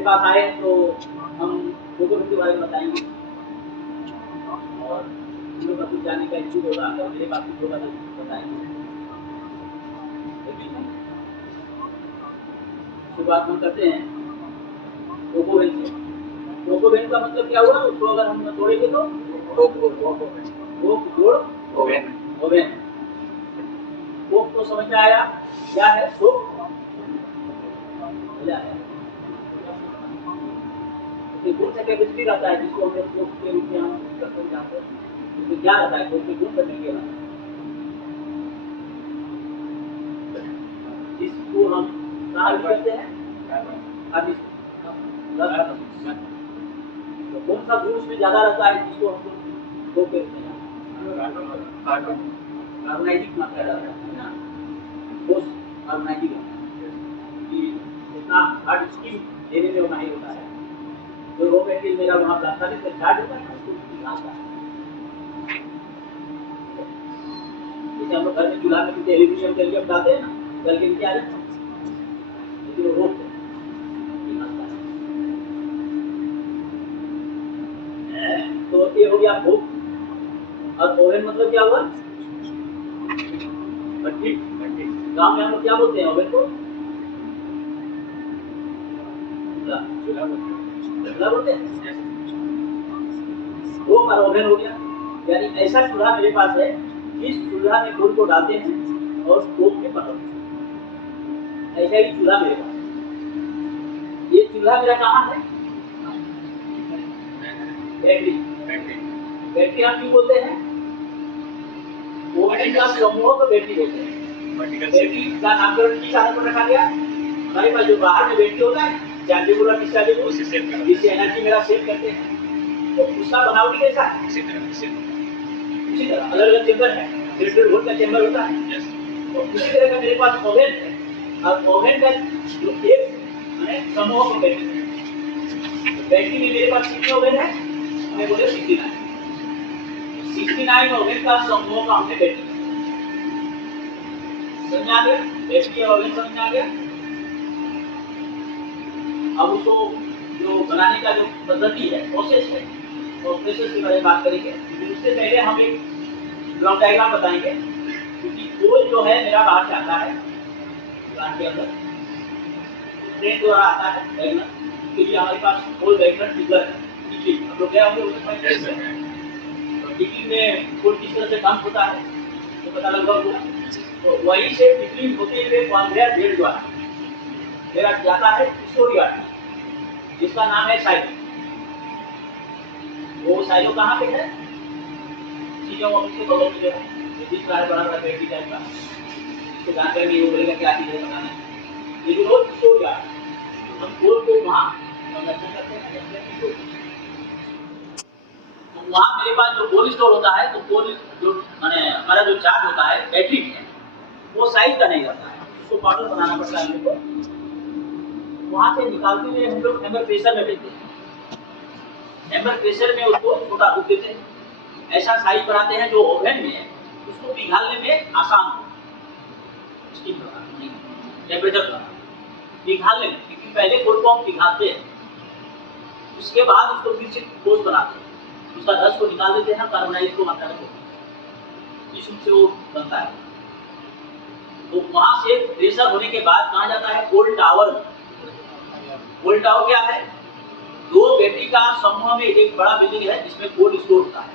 मेरे पास आए तो हम फोटोग्राफी के बारे में बताएंगे और इन लोग का कुछ जानने का इच्छुक होगा और मेरे पास कुछ होगा तो बताएंगे। शुरुआत हम करते हैं कोकोवेन से। कोकोवेन का मतलब क्या हुआ? उसको अगर हम तोड़ेंगे तो ओवेन। कोक तो समझ में आया क्या है? कोक क्या है? गुण से कैपेसिटी रहता है जिसको हम लोग कोक के रूप में हम करते जानते हैं। तो क्या रहता है कोक के गुण करने के बाद इसको हम कहाँ यूज करते हैं? तो कौन सा गुण उसमें ज्यादा रहता है जिसको हम लोग कोक के रूप में जानते हैं? कार्बोनाइजिक मात्रा ज्यादा रहता है ना, ठोस कार्बोनाइजिक कि इतना हार्ड स्टीम देने में नहीं होता है। जो रॉ मटेरियल मेरा वहाँ प्लास्टिक का चार्ज होता है ना उसको निकालता है। जैसे हम लोग घर में चूल्हा में कितने एल्यूमिनियम के लिए डालते हैं ना, जल के नीचे आ जाता है, लेकिन वो रोक निकालता है। तो ये हो गया भूख। और ओवन मतलब क्या हुआ? भट्टी। गाँव में हम लोग क्या बोलते हैं ओवन को? चूल्हा बोलते हैं। वो पर ओवन हो गया, यानी ऐसा चूल्हा मेरे पास है जिस चूल्हा में गुड़ को डालते हैं और कोक में पकाते हैं। ऐसा ही चूल्हा मेरे पास है। ये चूल्हा मेरा कहाँ है? बैटरी। बैटरी हम क्यों बोलते हैं? ओवन का समूह को बैटरी बोलते हैं। बैटरी का नामकरण किस आधार पर रखा गया? हमारे पास जो बाहर में बैटरी होता है जिससे एनर्जी मेरा सेव करते हैं, तो उसका बनावटी कैसा है? उसी तरह अलग अलग चेंबर है, 1.5 वोल्ट का चेंबर होता है। तो उसी तरह का मेरे पास ओवन है और ओवन का जो एक समूह को बैटरी है। तो बैटरी में मेरे पास कितने ओवन है? हमें बोले 69 ओवन का समूह का हमने बैटरी। समझ में आ गया? बैटरी और ओवन समझ में आ गया? अब उसको जो बनाने का जो पद्धति है, प्रोसेस है, तो प्रोसेस के बारे में बात करेंगे। उससे पहले हम एक ब्लॉक डायग्राम बताएंगे, क्योंकि कोल जो है मेरा बाहर से आता है प्लांट के अंदर, ट्रेन द्वारा आता है बैगनर, क्योंकि हमारे पास कोल बैगनर टिकलर है। हम लोग गए होंगे उसमें तो टिकली में कोल किस तरह से काम होता है तो पता लगा होगा। तो वहीं से टिकली होते हुए कन्वेयर बेल्ट द्वारा मेरा जाता है स्टोरी आर्ट, जिसका नाम है साइलो। वो साइलो कहाँ पे है? चीजों ऑफिस के बगल में जो है, बीच बड़ा बड़ा बैटरी टाइप का, इसको जानकर भी वो बोलेगा क्या चीज है बताना है। लेकिन वो स्टोरी आर्ट हम कोल को वहाँ संरक्षण करते हैं। तो वहाँ मेरे पास जो कोल स्टोर होता है, तो कोल जो माने हमारा जो चार्ज होता है बैटरी में, वो साइज का नहीं रहता है, उसको पाउडर बनाना पड़ता है हमको। वहाँ से निकालते हुए हम लोग हैमर प्रेशर में भेजते हैं। हैमर प्रेशर में उसको छोटा रूप देते हैं, ऐसा साइज बनाते हैं जो ओवन में उसको पिघालने में आसान हो। स्टीम टेम्परेचर द्वारा पिघालने में, क्योंकि पहले कोल को हम पिघालते हैं, उसके बाद उसको फिर से ठोस बनाते हैं, उसका रस को निकाल देते हैं, कार्बोनाइड को मात्रा में इस रूप से वो बनता है। तो वहाँ से प्रेशर होने के बाद कहाँ जाता है? कोल टावर। कोल टावर क्या है? दो बैटरी का समूह में एक बड़ा बिल्डिंग है जिसमें कोल स्टोर होता है,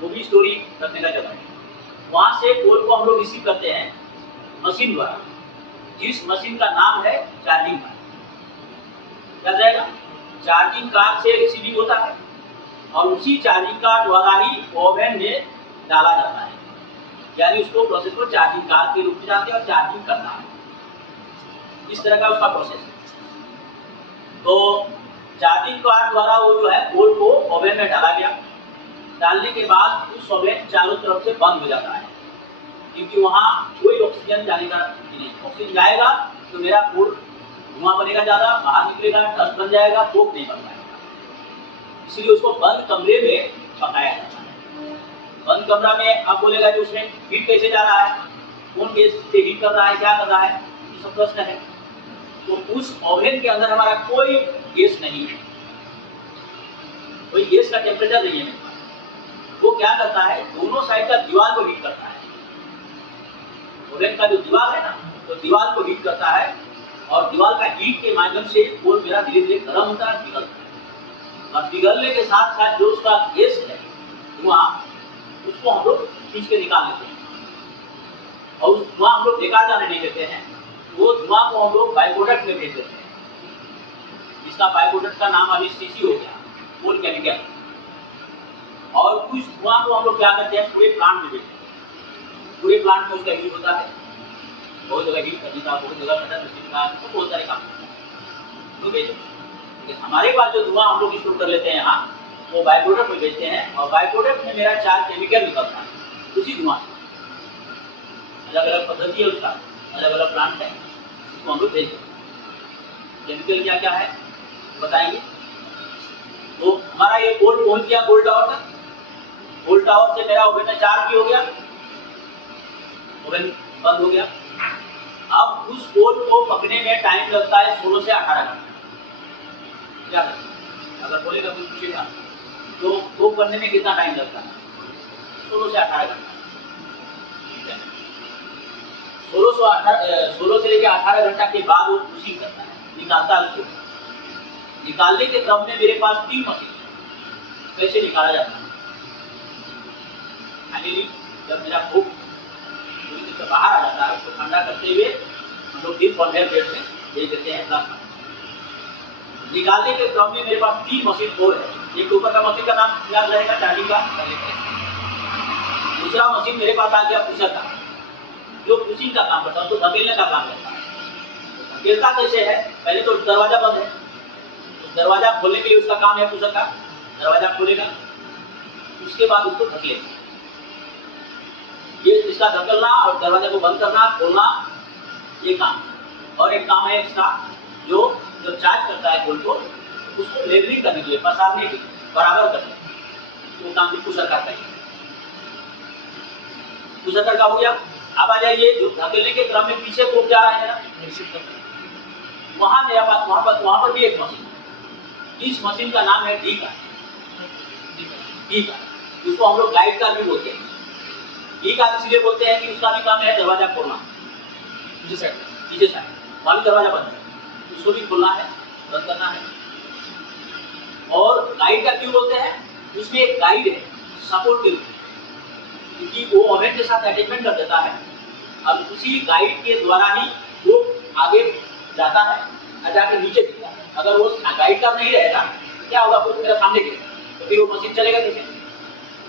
वो भी स्टोरी रखने का जगह है। वहां से कोल को हम लोग रिसीव करते हैं मशीन द्वारा, जिस मशीन का नाम है चार्जिंग कार्ड। क्या जाएगा? चार्जिंग कार्ड से रिसीविंग होता है और उसी चार्जिंग कार्ड द्वारा ही ओवन में डाला जाता है, यानी उसको प्रोसेस को चार्जिंग कार्ड के रूप में जानते हैं और चार्जिंग करना है, इस तरह का उसका प्रोसेस है। तो चार्जिंग कार्ड द्वारा वो जो है कोल को ओवन में डाला गया, डालने के बाद उस ओवन चारों तरफ से बंद हो जाता है, क्योंकि वहाँ कोई ऑक्सीजन जाने का नहीं। ऑक्सीजन जाएगा तो मेरा कोल धुआं बनेगा, ज़्यादा बाहर निकलेगा, डस्ट बन जाएगा, कोक नहीं बन पाएगा। इसलिए उसको बंद कमरे में पकाया जाता है। बंद कमरा में आप बोलेगा कि उसमें हीट कैसे जा रहा है, कौन गैस से हीट कर रहा है, क्या कर रहा है, ये सब प्रश्न है। तो उस ओवन के अंदर हमारा कोई गैस नहीं है, कोई गैस का टेम्परेचर नहीं है मेरे पास। वो क्या करता है, दोनों साइड का दीवार को हीट करता है। ओवन का जो दीवार है ना, तो दीवार को हीट करता है और दीवार का हीट के माध्यम से कोल मेरा धीरे धीरे गर्म होता है, पिघलता है। और पिघलने के साथ साथ जो उसका गैस है धुआं, उसको हम लोग खींच के निकाल लेते हैं और उस धुआं हम लोग बेकार जाने नहीं देते हैं। वो धुआं को हम लोग बाई प्रोडक्ट में भेज देते हैं। इसका बाई प्रोडक्ट का नाम अभी सीसी हो गया, कोल केमिकल। और उस धुआं को हम लोग क्या करते हैं, पूरे प्लांट में भेजते हैं। पूरे प्लांट में उसका यूज होता है, बहुत जगह हीट करने का, बहुत जगह कटर मशीन का, तो बहुत सारे काम तो भेजते हैं। लेकिन हमारे पास जो धुआं हम लोग स्टोर कर लेते हैं यहाँ, वो बाई प्रोडक्ट में भेजते हैं और बाई प्रोडक्ट में मेरा 4 केमिकल निकलता है उसी धुआं से। अलग अलग पद्धति है उसका, अलग अलग प्लांट है, उसको हम लोग भेजते हैं। केमिकल क्या क्या है बताएंगे। तो हमारा ये कोल पहुंच गया कोल टावर तक। कोल टावर से मेरा ओवन में चार्ज भी हो गया, ओवन बंद हो गया। अब उस कोल को पकने में टाइम लगता है 16 से 18 घंटा। क्या करें, अगर बोलेगा कुछ पूछेगा तो वो करने में कितना टाइम लगता है, 16 से 18 घंटा। 16 से लेकर 18 घंटा के बाद वो कुशिंग करता है, निकालता है उसको। निकालने के क्रम में मेरे पास 3 मशीन है। कैसे निकाला जाता है, फाइनली जब मेरा भूख से बाहर आ जाता है, उसको ठंडा करते हुए हम लोग डीप कन्वेयर बेल्ट में भेज देते हैं प्लास्मा। निकालने के क्रम में मेरे पास 3 मशीन और है। एक ऊपर का मशीन का नाम याद रहेगा, चार्जिंग का। दूसरा मशीन मेरे पास आ गया पुशर का, जो पुशिंग का काम करता है, तो धकेलने का काम करता है। धकेलता कैसे है, पहले तो दरवाजा बंद है, तो दरवाजा खोलने के लिए उसका काम है पुशर का, दरवाजा खोलेगा, उसके बाद उसको धकेलेगा। ये इसका धकेलना और दरवाजे को बंद करना, खोलना, ये काम। और एक काम है इसका, जो जब चार्ज करता है कोल को, उसको लेवलिंग करने के लिए, पसारने के लिए, बराबर करने के लिए, वो काम भी पुशर करता है। पुशर का हो गया। अब आ जाइए जो धकेलने के क्रम में पीछे को क्या रहा है मेरा, वहां मेरा पास वहां पर भी एक मशीन है। इस मशीन का नाम है डी का, जिसको हम लोग लाइट का भी बोलते हैं। डी का इसलिए बोलते हैं कि उसका भी काम है दरवाजा खोलना, पीछे साइड वहां भी दरवाजा बंद है, उसको भी खोलना है, बंद करना है। और गाइड का क्यों बोलते हैं, उसमें एक गाइड है सपोर्टिव, क्योंकि वो ओवन के साथ अटैचमेंट कर देता है। अब उसी गाइड के द्वारा ही वो आगे जाता है और जाके नीचे गिरता है। अगर वो गाइड का नहीं रहेगा क्या होगा, तो मेरा सामने गिरेगा, तो फिर वो मशीन चलेगा कैसे।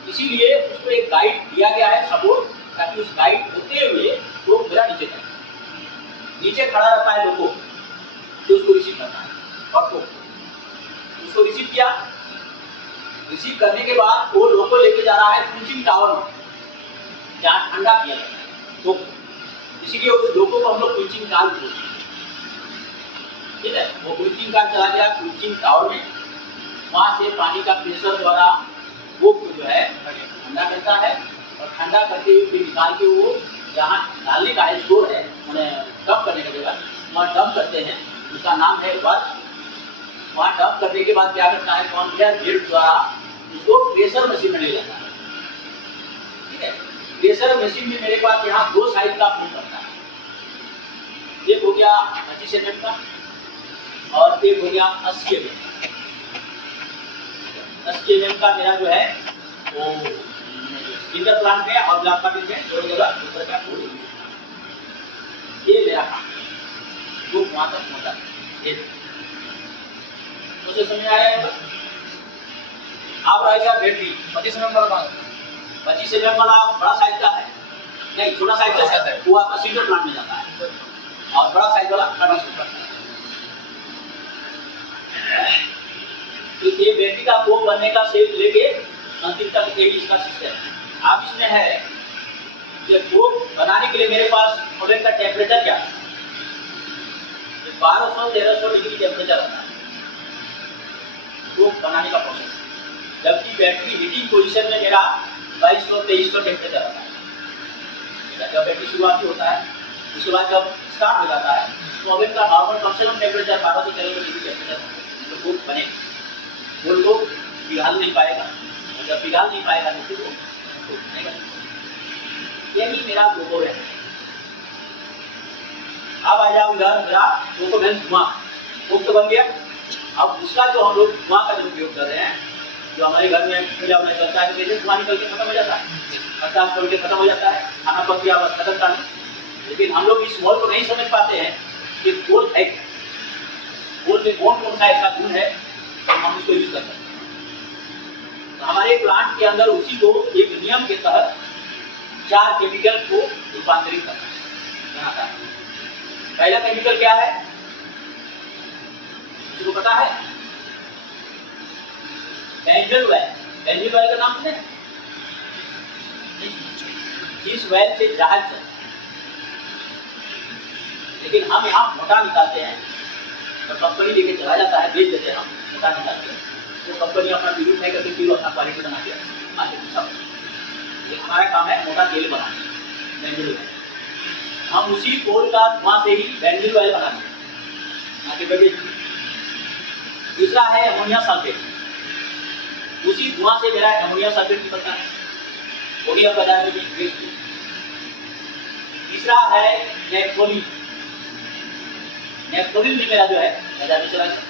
इसीलिए उसको एक गाइड दिया गया है सपोर्ट, ताकि उस गाइड होते हुए वो मेरा नीचे जाए। नीचे खड़ा रहता है लोगों जो उसको रिसीव करना है, और तो उसको रिसीव किया। रिसीव करने के बाद वो लोग को लेके जा रहा है कूलिंग टावर में, जहाँ ठंडा किया जाता है। तो इसीलिए उस लोगों को हम लोग कूलिंग कार बोलते हैं, ठीक है। वो कूलिंग कार चला गया कूलिंग टावर में, वहाँ से पानी का प्रेशर द्वारा वो जो है ठंडा करता है, और ठंडा करके फिर निकाल के वो जहाँ डालने का है स्टोर है, उन्हें डंप करने का जगह, वहाँ डंप करते हैं, उसका नाम है वर्क। वहाँ डंप करने के बाद क्या करता है, कॉन्वेयर बेल्ट द्वारा उसको प्रेशर मशीन में ले जाता है, ठीक है। प्रेशर मशीन में मेरे पास यहाँ 2 साइज का फूल करता है। एक हो गया 25 mm का और एक हो गया 80 mm। 80 mm का मेरा जो है वो इंटर प्लांट में और ब्लॉक पार्टी में दो जगह ऊपर का फूल, ये मेरा काम वो वहाँ तक पहुँचा। मुझे समझ आया। अब रहेगा बैटरी 25 mm वाला, 25 mm वाला बड़ा साइज का है, नहीं छोटा साइज का है, वो आपका सिंगल प्लांट में जाता है, और बड़ा साइज वाला 28 mm। तो ये बैटरी का कोप बनने का से लेके अंतिम तक यही इसका सिस्टम है। अब इसमें है कि कोप बनाने के लिए मेरे पास ओवन का टेम्परेचर क्या है, 1200-1300 डिग्री टेम्परेचर आता है कोप बनाने का प्रोसेस, जबकि बैटरी हीटिंग पोजीशन में मेरा 2200-2300 टेम्परेचर आता है। जब बैटरी शुरुआती होता है, उसके बाद जब स्टार्ट हो जाता है तो ओवन का नॉर्मल कम से कम टेम्परेचर 1200 कैलोरी डिग्री टेम्परेचर तो गोल बने, गोल को पिघाल नहीं पाएगा, और जब पिघाल नहीं पाएगा लिक्विड को तो बनेगा। यही मेरा ग्लूकोज है। अब आ जाओ इधर, मेरा ग्लूकोज है धुआं, मुक्त बन गया। अब उसका जो हम लोग धुआं का जो उपयोग कर रहे हैं, जो हमारे घर में पूजा उजा चलता है, जैसे धुआं निकल के खत्म हो जाता है, अर्थात निकल के खत्म हो जाता है, खाना पक गया बस खत्म करना। लेकिन हम लोग इस मोल को नहीं समझ पाते हैं कि गोल है, गोल में कौन सा ऐसा गुण है तो हम उसको यूज कर सकते हैं। तो हमारे प्लांट के अंदर उसी को एक नियम के तहत 4 केमिकल को रूपांतरित बनाता है। पहला केमिकल क्या है, किसी को पता है? Benzoyl oil. बेंजोल ऑयल का नाम सुने? जिस ऑयल से जहाज चलता है, लेकिन हम यहाँ मोटा निकालते हैं तो कंपनी लेके चला जाता है, बेच देते हैं, हम मोटा निकालते हैं, तो कंपनी अपना प्यूरिफाई करके फिर अपना क्वालिटी बना के आगे सब। ये हमारा काम है मोटा तेल बनाना, बेंजोल ऑयल। हम उसी कोल का धुआं से ही बेंजोल ऑयल बनाते हैं आगे बढ़े। दूसरा है अमोनिया सल्फेट, उसी धुआं से मेरा अमोनिया सल्फेट निकलता है, वो भी अब बाजार में बेचते हैं। तीसरा है नेफ्थोलिन, नेफ्थोलिन भी मेरा जो है बाजार में चला जाता है,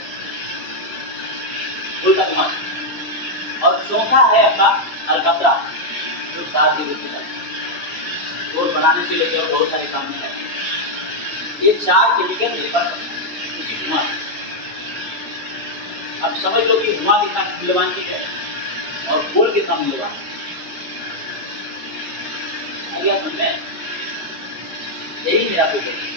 कोल का धुआं। और चौथा है अपना अलकतरा, जो साथ भी होता है, गोल बनाने से लेकर बहुत सारे काम में है। ये 4 केमिकल मेरे पास उसी धुआं। अब समझ लो कि धुआं कितना मूल्यवान चीज है और गोल कितना मूल्यवान है। समझ में? यही मेरा प्रोजेक्ट है।